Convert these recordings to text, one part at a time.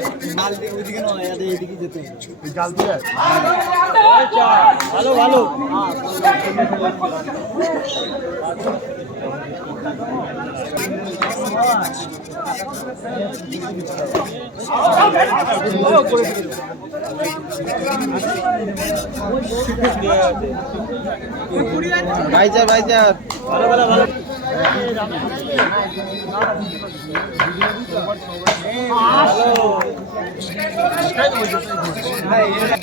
ভালো কার্তিকটা ব্যাট ভালো করুই বল কুয়ারা ভাইজার ভাইজার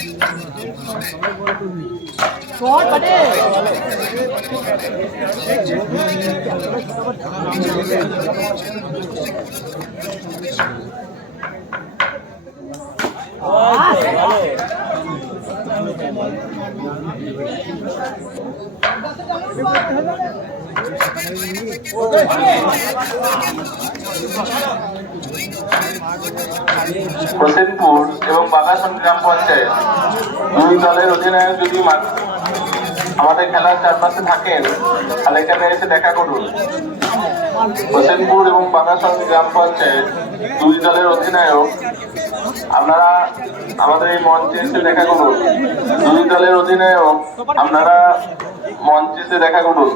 হোসেনপুর এবং বাগাসন গ্রাম পঞ্চায়েত। দুই দলের অধিনায়ক যদি আমাদের খেলার চারপাশে থাকেন, তাহলে এখানে এসে দেখা করুন। হোসেনপুর এবং বাগাসন গ্রাম পঞ্চায়েত দুই দলের অধিনায়ক। আপনারা আমাদের এই মঞ্চে এসে দেখা করুন। দুই দলের অধিনায়ক, আপনারা মঞ্চে এসে দেখা করুন।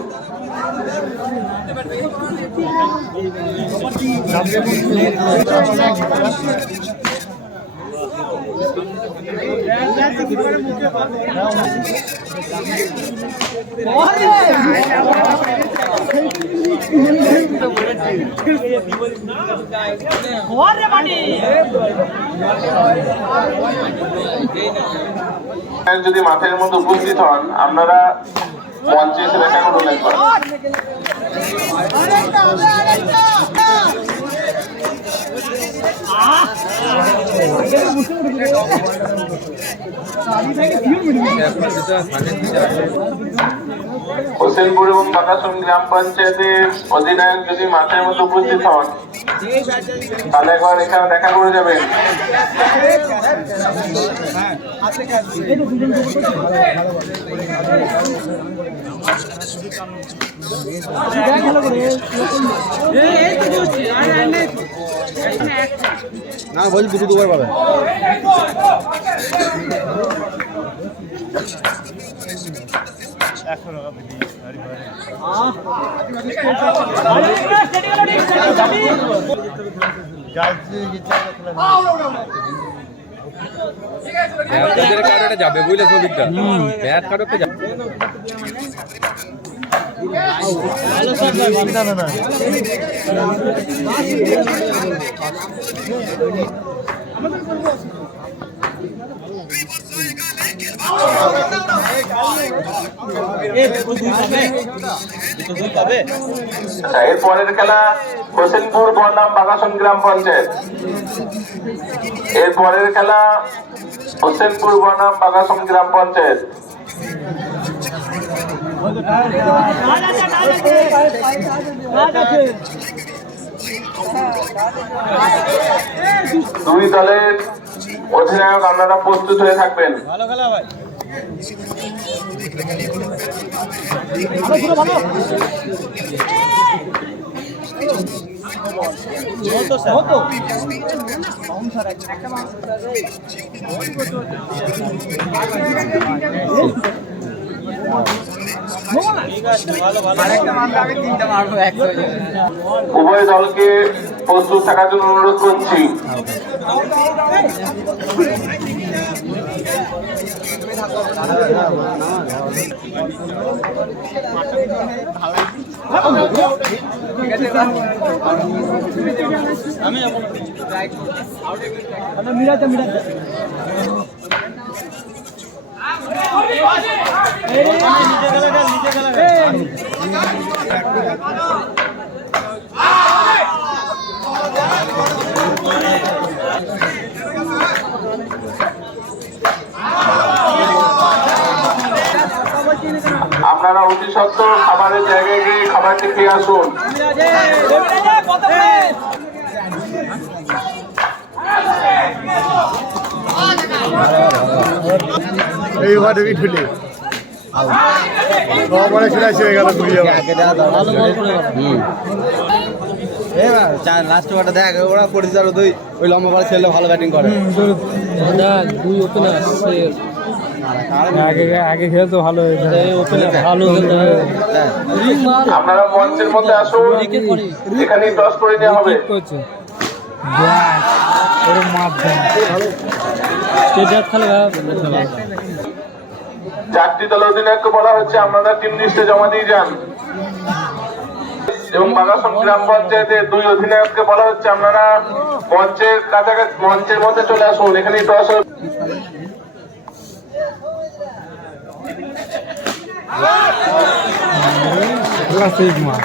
যদি মাঠের মধ্যে উপস্থিত হন আপনারা মঞ্চে এসে দেখা করুন একবার হোসেনপুর এবং বাকাসন গ্রাম পঞ্চায়েতের অধিনায়ক যদি মাঠের মতো উপস্থিত হন, তাহলে একবার এখানে দেখা করে যাবেন। না, বলছি দুটো দুবার কার্ডটা যাবে বুঝলে সবিকটা ব্যাট কার্ডটা যাবে। আচ্ছা, এর পরের খেলা হোসেনপুর বনাম বাগাসন গ্রাম পঞ্চায়েত। এর খেলা হোসেনপুর বনাম বাগাসন গ্রাম পঞ্চায়েত। দুই দলের অধিনায়ক আপনারা প্রস্তুত হয়ে থাকবেন। উভয় দলকে প্রস্তুত থাকার জন্য অনুরোধ করছি। মিরাতে মিরাতে নিজে গেলে নিজে গেলে আপনারা অতি সত্ত্বর খাবারের জায়গায় গিয়ে খাবারটি খেয়ে আসুন সবাই আসে গেল ঘুরিয়ে এবার চার লাস্ট ওটা দেখ ওরা করে দিতে দুই ওই লম্বা বড় ছেলে ভালো ব্যাটিং করে দুই ওপেনার আগে আগে খেলতো ভালো ভালো। আপনারা মঞ্চের মধ্যে আসুন। এখানে টস করে নেওয়া হবে। চারটি দল অধিনায়ককে বলা হচ্ছে আপনারা টিম লিস্টে জমা দিয়ে যান। এবং বাগাসন গ্রাম পঞ্চায়েতের দুই অধিনায়ককে বলা হচ্ছে আপনারা মঞ্চের কাছাকাছি মঞ্চের মধ্যে চলে আসুন। এখানে টস হবে সিগমা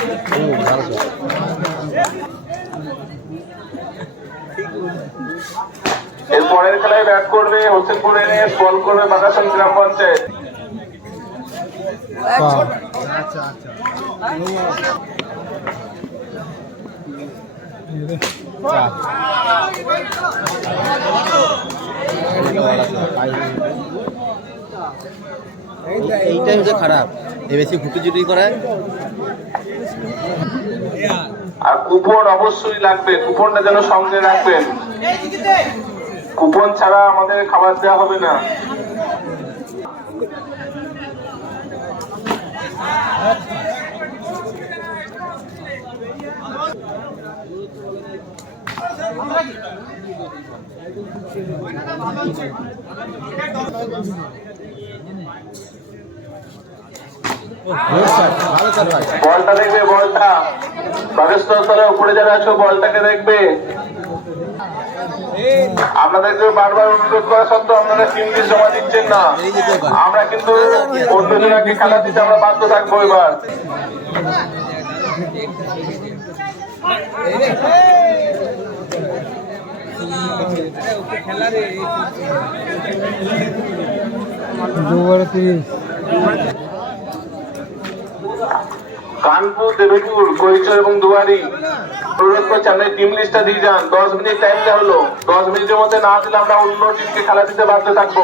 এর পরের খেলায় ব্যাট করবে হোসেনপুর এনএস বল করবে বাগাসন গ্রাম পঞ্চায়েত। এইটাই হচ্ছে খারাপ, এ বেশি ঘুটু চুটি করে। আর কুপন অবশ্যই লাগবে, কুপনটা যেন সঙ্গে রাখবেন। কুপন ছাড়া আমাদের খাবার দেওয়া হবে না। ভাই বলটা দেখবে, বলটা। তলায় উপরে যারা আছো, বলটাকে দেখবে। আপনাদেরকে বারবার অনুরোধ করা সত্ত্বেও আপনারা লিস্ট জমা দিচ্ছেন না। আমরা কিন্তু অন্যজনকে খেলা দিতে আমরা বাধ্য থাকব এবার দুবার তিরিশ কানপুর দেবেপুর কৈচর এবং দুয়ারি। অনুরোধ করছি আপনার টিম লিস্টটা দিয়ে যান। দশ মিনিট টাইম দেওয়া হলো। দশ মিনিটের মধ্যে না দিলে আমরা অন্য টিমকে খেলা দিতে বাধ্য থাকব।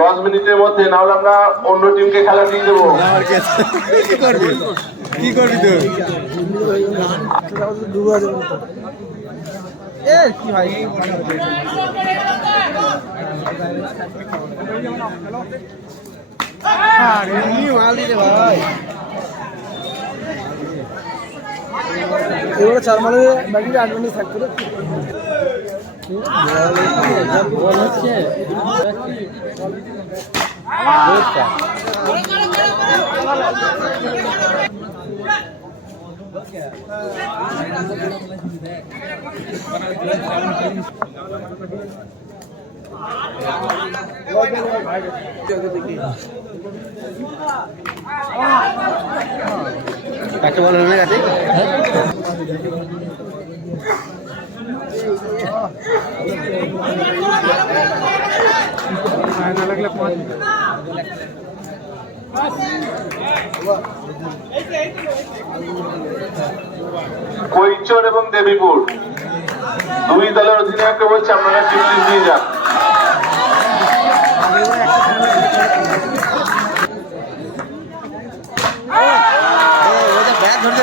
দশ মিনিটের মধ্যে না হলে আমরা অন্য টিমকে খেলা দিয়ে দেবো। কে করবি তুই এ কি ভাই আরে এমনি মাল ভাই এবারে চার মানে বাকি আট মিনিট থাকতো রে বল হচ্ছে একটা বল হয়ে গেছে কৈচর এবং দেবীপুর। দুই দলের অধিনায়ককে বলছে আপনারা টিম দিয়ে যান। ওটা ব্যাট ধরতে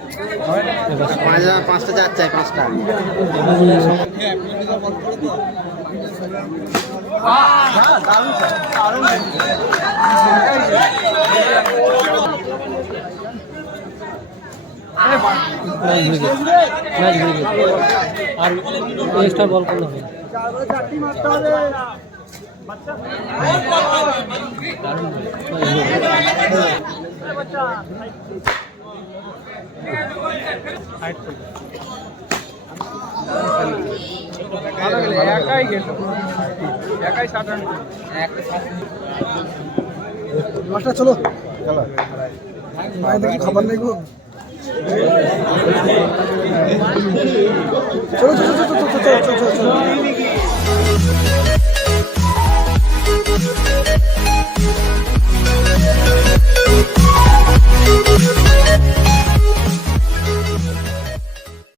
পাঁচটা চার চাই পাঁচটা। আর এক্সট্রা বল করলে হবে মাস্টার চলো। দেখি খাবার নেই গো? চলো চলো চলো চলো চলো চলো চলো চলো।